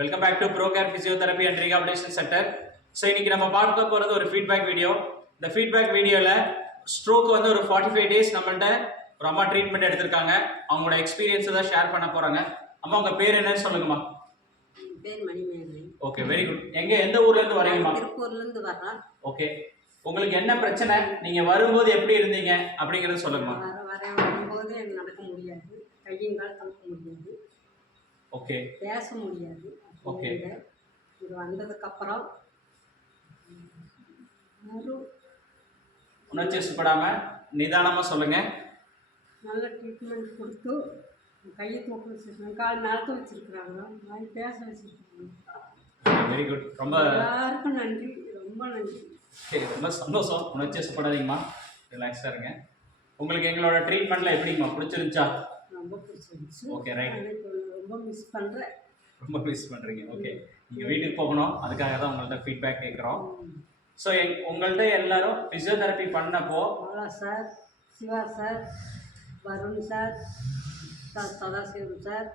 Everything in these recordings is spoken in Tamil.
Welcome back to ProCare physiotherapy and rehabilitation centre so இன்னைக்கு நம்ம பார்க்க போகிறது ஒரு ஃபீட்பேக் வீடியோ இந்த ஃபீட்பேக் வீடியோவில் ஸ்ட்ரோக் வந்து ஒரு ஃபார்ட்டி ஃபைவ் டேஸ் நம்மள்ட்ட ஒரு அம்மா ட்ரீட்மெண்ட் எடுத்திருக்காங்க. அவங்களோட எக்ஸ்பீரியன்ஸை தான் ஷேர் பண்ண போகிறாங்க அம்மா உங்கள் பேர் என்னன்னு சொல்லுங்கம்மா. பேர் மணிமேகலை. ஓகே வெரி குட் எங்கே எந்த ஊர்லேருந்து வரீங்கம்மா? திருப்பூர்லேருந்து வர்றோம் ஓகே உங்களுக்கு என்ன பிரச்சனை? நீங்கள் வரும்போது எப்படி இருந்தீங்க? அப்படிங்கிறது சொல்லுங்கம்மா. வர வர வரும்போது நடக்க முடியாது. கையும் கால் ஓகே. பேச முடியாது. Okay. இது வந்ததுக்கப்புறம் ஒரு உணர்ச்சி வசப்படாமல் நிதானமாக சொல்லுங்கள் நல்ல ட்ரீட்மெண்ட் கொடுத்து கையை தூக்க வச்சுருக்காங்க கால் நடக்க வச்சுருக்குறாங்க வாய் பேச வச்சுருக்காங்க வெரி குட் ரொம்ப எல்லாருக்கும் நன்றி. ரொம்ப நன்றி. சரி ரொம்ப சந்தோஷம். உணர்ச்சி வசப்படாதீங்கம்மா. ரிலாக்ஸாக இருங்க. உங்களுக்கு எங்களோட ட்ரீட்மெண்ட்டில் எப்படிங்கம்மா பிடிச்சிருந்துச்சா? ரொம்ப பிடிச்சிருந்துச்சு. Okay, right. ரொம்ப மிஸ் பண்ணுறேன் ரொம்ப மிஸ் பண்ணுறீங்க ஓகே நீங்கள் வீட்டுக்கு போகணும். அதுக்காக தான் உங்கள்ட்ட ஃபீட்பேக் கேட்குறோம். ஸோ எங் உங்கள்ட்ட எல்லாரும் ஃபிசியோதெரப்பி பண்ணப்போ Bala sir Siva sir Varun sir Sadasivam sir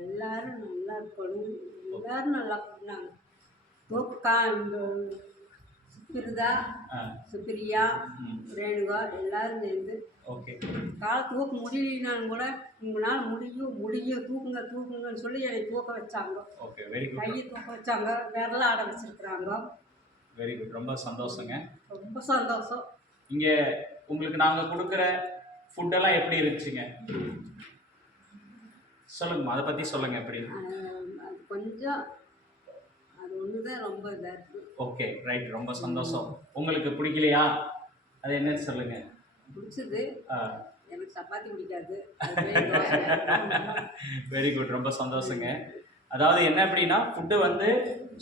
எல்லாரும் நல்லா இருக்கணும். எல்லாரும் நல்லா பண்ணாங்க. தூக்கா இந்த சுப்பிரதா சுப்பிரியா ரேணுகா எல்லாரும் சேர்ந்து ஓகே. காலை தூக்க முடியலனாலும் கூட உங்களால் முடியும் முடியும். தூக்குங்க தூக்குங்கன்னு சொல்லி என்னை தூக்க வச்சாங்க. ஓகே வெரி குட் கையை தூக்க வச்சாங்க. விரல ஆட வச்சிருக்கிறாங்க. வெரி குட் ரொம்ப சந்தோஷங்க. ரொம்ப சந்தோஷம். இங்கே உங்களுக்கு நாங்கள் கொடுக்குற ஃபுட்டெல்லாம் எப்படி இருந்துச்சுங்க? சொல்லுங்கம்மா. அதை பற்றி சொல்லுங்கள் எப்படி? கொஞ்சம் அது ஒன்று தான் ரொம்ப இதாக ஓகே ரைட் ரொம்ப சந்தோஷம். உங்களுக்கு பிடிக்கலையா? அது என்னன்னு சொல்லுங்கள் பிடிச்சது. ஆ. எனக்கு சப்பாத்தி பிடிக்காது. வெரி குட் ரொம்ப சந்தோஷங்க. அதாவது என்ன அப்படின்னா ஃபுட்டு வந்து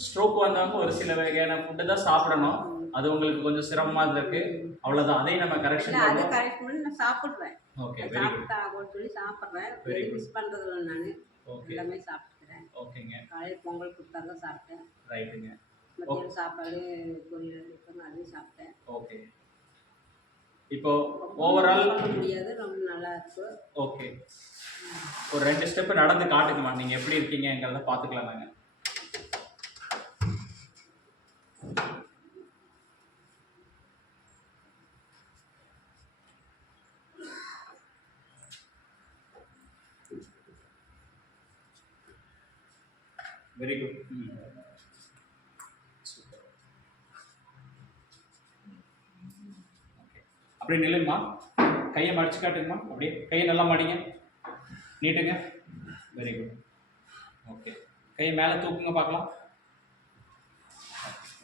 ஸ்ட்ரோக் வந்தவங்க ஒரு சில வகையான ஃபுட்டு தான் சாப்பிடணும். அது உங்களுக்கு கொஞ்சம் சிரமமாக இருந்திருக்கு அவ்வளோதான் அதையும் நம்ம கரெக்ஷன் அது கரெக்ட் பண்ணி நான் சாப்பிட்றேன் ஓகே வெரி குட் சொல்லி சாப்பிட்றேன் வெரி. மிஸ் பண்ணுறதில்ல நான். ஓகே எல்லாமே சாப்பிட்டுக்கிறேன் ஓகேங்க. காலையில் பொங்கல் கொடுத்தாங்க சாப்பிட்டேன். ரைட்டுங்க. மத்தியானம் சாப்பாடு பொரியல் இருக்கணும் அதையும் சாப்பிட்டேன். ஓகே. இப்போ ஓவரால் முடியாது ரொம்ப நல்லா இருக்கு. ஓகே. ஒரு ரெண்டு ஸ்டெப் நடந்து காட்டுங்கம்மா. நீங்கள் எப்படி இருக்கீங்கங்கிறத பார்த்துக்கலாம் நாங்கள் வெரி குட் அப்படியே நில்லுங்கம்மா. கையை மடிச்சு காட்டுங்கம்மா. அப்படியே கையை நல்லா மடிங்க. நீட்டுங்க. வெரி குட் ஓகே கையை மேலே தூக்குங்க பார்க்கலாம்.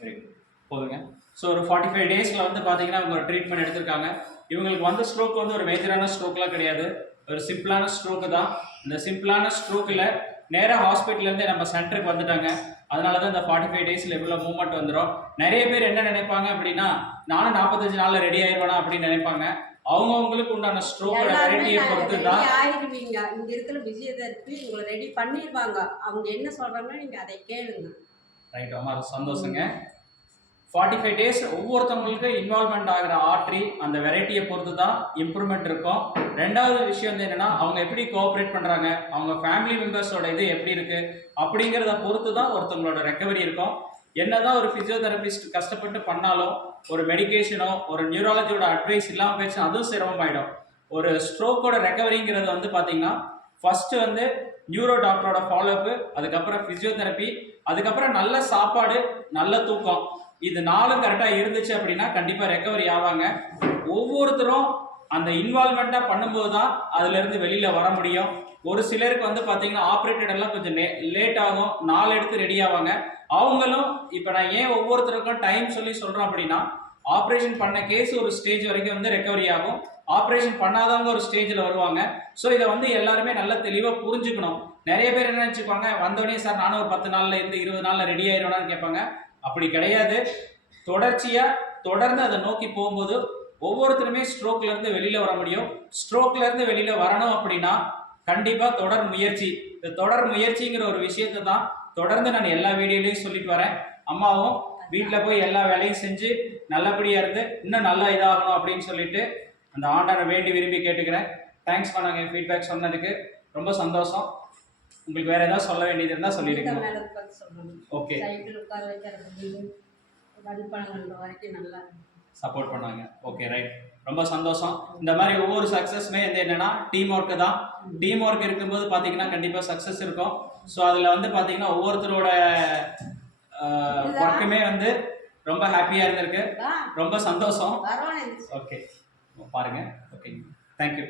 வெரி குட் போதுங்க. ஸோ ஒரு ஃபார்ட்டி ஃபைவ் டேஸில் வந்து பார்த்தீங்கன்னா அவங்க ஒரு ட்ரீட்மெண்ட் எடுத்திருக்காங்க. இவங்களுக்கு வந்த ஸ்ட்ரோக் வந்து ஒரு மேஜரான ஸ்ட்ரோக்லாம் கிடையாது. ஒரு சிம்பிளான ஸ்ட்ரோக்கு தான். இந்த சிம்பிளான ஸ்ட்ரோக்கில் நேராக ஹாஸ்பிட்டல்லேருந்தே நம்ம சென்டருக்கு வந்துட்டாங்க. அதனால தான் இந்த ஃபார்ட்டி ஃபைவ் டேஸில் இவ்வளோ மூவ்மெண்ட் வந்துடும் நிறைய பேர் என்ன நினைப்பாங்க அப்படின்னா நானும் நாற்பத்தஞ்சு நாளில் ரெடி ஆயிடுவேனா அப்படின்னு நினைப்பாங்க. அவங்கவுங்களுக்கு உண்டான எல்லாருமே வெரைட்டியை பொறுத்து தான் ஆயிருவீங்க. இங்க இருக்கிற பிஸியோதெரப்பி உங்களை ரெடி பண்ணிடுவாங்க அவங்க என்ன சொல்றாங்கன்னா நீங்க அதை கேளுங்க. ரைட் அம்மா சந்தோஷங்க. ஃபார்ட்டி ஃபைவ் டேஸ் ஒவ்வொருத்தவங்களுக்கு இன்வால்மெண்ட் ஆகிற ஆட்ரி அந்த வெரைட்டியை பொறுத்து தான் இம்ப்ரூவ்மெண்ட் இருக்கும். ரெண்டாவது விஷயம் வந்து என்னென்னா அவங்க எப்படி கோஆப்ரேட் பண்ணுறாங்க அவங்க ஃபேமிலி மெம்பர்ஸோட இது எப்படி இருக்குது அப்படிங்கிறத பொறுத்து தான் ஒருத்தவங்களோட ரெக்கவரி இருக்கும். என்னதான் ஒரு ஃபிசியோதெரபிஸ்ட் கஷ்டப்பட்டு பண்ணாலும் ஒரு மெடிகேஷனோ ஒரு நியூராலஜியோட அட்வைஸ் இல்லாமல் போயிடுச்சு அதுவும் சிரமமாயிடும். ஒரு ஸ்ட்ரோக்கோட ரெக்கவரிங்கிறது வந்து பார்த்தீங்கன்னா ஃபஸ்ட்டு வந்து நியூரோ டாக்டரோட ஃபாலோஅப்பு அதுக்கப்புறம் ஃபிசியோதெரப்பி அதுக்கப்புறம் நல்ல சாப்பாடு நல்ல தூக்கம். இது நாளும் கரெக்டாக இருந்துச்சு அப்படின்னா கண்டிப்பாக ரெக்கவரி ஆவாங்க. ஒவ்வொருத்தரும் அந்த இன்வால்மெண்ட்டாக பண்ணும்போது தான் அதுலேருந்து வெளியில் வர முடியும். ஒரு சிலருக்கு வந்து பார்த்தீங்கன்னா ஆப்ரேட்டட் எல்லாம் கொஞ்சம் லேட் ஆகும். நாள் எடுத்து ரெடி ஆவாங்க. அவங்களும் இப்போ நான் ஏன் ஒவ்வொருத்தருக்கும் டைம் சொல்லி சொல்கிறோம் அப்படின்னா ஆப்ரேஷன் பண்ண கேஸ் ஒரு ஸ்டேஜ் வரைக்கும் வந்து ரெக்கவரி ஆகும். ஆப்ரேஷன் பண்ணாதவங்க ஒரு ஸ்டேஜில் வருவாங்க. ஸோ இதை வந்து எல்லாருமே நல்லா தெளிவாக புரிஞ்சுக்கணும். நிறைய பேர் என்ன நினச்சிப்பாங்க வந்தோடனே சார் நானும் ஒரு பத்து நாளில் இருந்து இருபது நாளில் ரெடி ஆயிடுவேனான்னு கேட்பாங்க. அப்படி கிடையாது. தொடர்ச்சியாக தொடர்ந்து அதை நோக்கி போகும்போது ஒவ்வொருத்தருமே ஸ்ட்ரோக்ல இருந்து வெளியில வர முடியும். ஸ்ட்ரோக்ல இருந்து வெளியில வரணும் அப்படின்னா கண்டிப்பா தொடர் முயற்சி. இந்த தொடர் முயற்சிங்கிற ஒரு விஷயத்தை தான் தொடர்ந்து நான் எல்லா வீடியோலையும் சொல்லிட்டு வரேன். அம்மாவும் வீட்டில் போய் எல்லா வேலையும் செஞ்சு நல்லபடியாக இருந்து இன்னும் நல்லா இதாகணும் அப்படின்னு சொல்லிட்டு அந்த ஆண்டனை வேண்டி விரும்பி கேட்டுக்கிறேன். தேங்க்ஸ் பண்ணாங்க ஃபீட்பேக் சொன்னதுக்கு. ரொம்ப சந்தோஷம். உங்களுக்கு வேற ஏதாவது சொல்ல வேண்டியது இருந்தால் சொல்லிடுங்க. ஓகே. சப்போர்ட் பண்ணாங்க ஓகே ரைட் ரொம்ப சந்தோஷம். இந்த மாதிரி ஒவ்வொரு சக்ஸஸ்மே வந்து என்னன்னா டீம் ஒர்க்கு தான். டீம் ஒர்க் இருக்கும்போது பார்த்தீங்கன்னா கண்டிப்பாக சக்ஸஸ் இருக்கும். ஸோ அதில் வந்து பார்த்தீங்கன்னா ஒவ்வொருத்தரோட ஒர்க்குமே வந்து ரொம்ப ஹாப்பியாக இருந்திருக்கு. ரொம்ப சந்தோஷம். ஓகே பாருங்க. Okay thank you